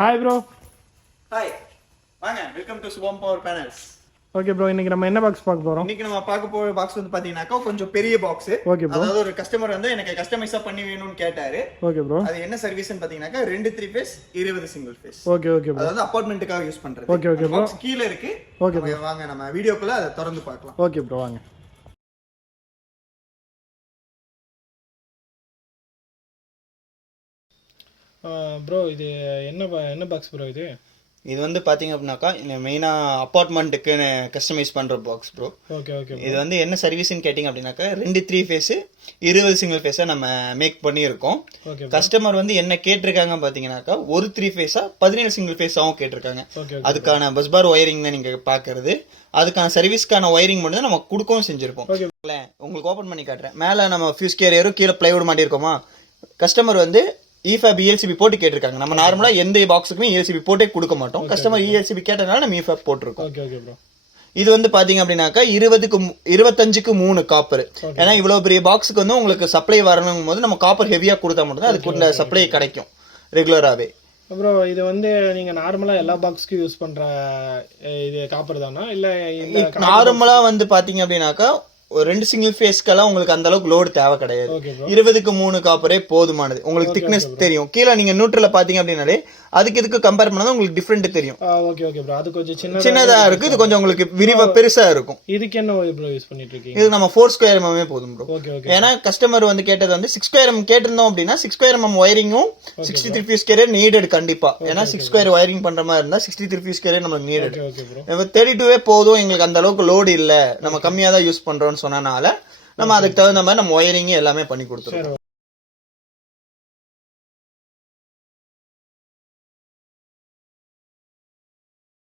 Hi bro. Hi வாங்க welcome to Shubham power panels. Okay bro, இன்னைக்கு நம்ம என்ன பாக்ஸ் பார்க்க போறோம்? இன்னைக்கு நம்ம பார்க்க போற பாக்ஸ் வந்து பாத்தீங்கன்னாக்கா கொஞ்சம் பெரிய பாக்ஸ். Okay bro. அதாவது ஒரு கஸ்டமர் வந்து எனக்கு கஸ்டமைஸா பண்ணி வேணும்னு கேட்டாரு. Okay bro. அது என்ன சர்வீஸ்னு பாத்தீங்கன்னாக்கா 2 3 phase 20 single phase. Okay okay bro. அதாவது அபார்ட்மெண்ட்டுக்காக யூஸ் பண்றது. Okay okay bro. பாக்ஸ் கீழ இருக்கு. Okay bro. வாங்க நம்ம வீடியோக்குள்ள அதை திறந்து பார்க்கலாம். ஓகே ப்ரோ வாங்க. ப்ரோ இது என்ன பாக்ஸ் ப்ரோ இது? இது வந்து பாத்தீங்க அப்படின்னாக்கா மெயினா அபார்ட்மெண்ட்டுக்கு கஸ்டமைஸ் பண்ற பாக்ஸ் ப்ரோ. Okay okay. இது வந்து என்ன சர்வீஸ்னு கேட்டிங்க அப்படின்னாக்கா 2 3 ஃபேஸ் 20 சிங்கிள் ஃபேஸா நம்ம மேக் பண்ணியிருக்கோம். கஸ்டமர் வந்து என்ன கேட்டிருக்காங்க பாத்தீங்கன்னாக்கா ஒரு 3 ஃபேஸா 17 சிங்கிள் ஃபேஸாவும் கேட்டிருக்காங்க. அதுக்கான பஸ் பார் ஒயரிங் தான் நீங்க பாக்குறது. அதுக்கான சர்வீஸ்க்கான ஒயரிங் மட்டும் தான் நம்ம கொடுக்கவும் செஞ்சிருப்போம். உங்களுக்கு ஓபன் பண்ணி காட்டுறேன். மேல நம்ம ஃபியூஸ் கேரியரும் கீழே பிளைவுட் மாட்டிருக்கோமா. கஸ்டமர் வந்து EFAB ELCB போட்டு கேட்டிருக்காங்க. நம்ம நார்மலா எந்த பாக்ஸுக்குமே ELCB போட்டே கொடுக்க மாட்டோம். கஸ்டமர் ELCB கேட்டனால நம்ம EFAB போட்டிருக்கோம். Okay okay bro. இது வந்து பாத்தீங்க அப்படின்னாக்கா 25க்கு 3 காப்பர். ஏன்னா இவ்வளவு பெரிய பாக்ஸுக்கு வந்து உங்களுக்கு சப்ளை வரணும் போது நம்ம காப்பர் ஹெவியா கொடுத்தா மட்டும் தான் அதுக்கு சப்ளை கிடைக்கும் ரெகுலராகவே. ப்ரோ இது வந்து நீங்க நார்மலா எல்லா பாக்ஸ்க்கும் யூஸ் பண்ற இது காப்பர் தானா இல்ல? நார்மலா வந்து பாத்தீங்க அப்படின்னாக்கா ஒரு 2 சிங்கிள் ஃபேஸ்க்கெல்லாம் உங்களுக்கு அந்த அளவுக்கு லோடு தேவை கிடையாது. 20க்கு 3 காப்பரே போதுமானது. உங்களுக்கு திக்னஸ் தெரியும். கீழே நீங்க நியூட்ரல்ல பாத்தீங்க அப்படின்னாலே அதுக்கு இதுக்கு கம்பேர் பண்ணா உங்களுக்கு டிஃபரெண்ட் தெரியும். Okay okay bro. அது கொஞ்சம் சின்னதா இருக்கு. இது கொஞ்சம் உங்களுக்கு விரிவா பெருசா இருக்கும். இதுக்கு என்ன ப்ரோ யூஸ் பண்ணிட்டு இருக்கீங்க? இது நம்ம 4 ஸ்கொயர் mm போதும் ப்ரோ. Okay okay. ஏன்னா கஸ்டமர் வந்து கேட்டது வந்து 6 ஸ்கொயர் mm கேட்டிருந்தோம் அப்படின்னா 6 ஸ்கொயர் mm ஒயரிங்கும் 63 ஃபீஸ் கேரியர் நீடட் கண்டிப்பா. ஏன்னா 6 ஸ்கொயர் ஒயரிங் பண்ற மாதிரி இருந்தா 63 ஃபீஸ் கேரியர் நமக்கு நீடட். 32 போதும், எங்களுக்கு அந்த அளவுக்கு லோடு இல்ல, நம்ம கம்மியா தான் யூஸ் பண்றோம்னு சொன்னனால நம்ம அதுக்கு தகுந்த மாதிரி நம்ம ஒயரிங் எல்லாமே பண்ணி கொடுத்துருவோம்.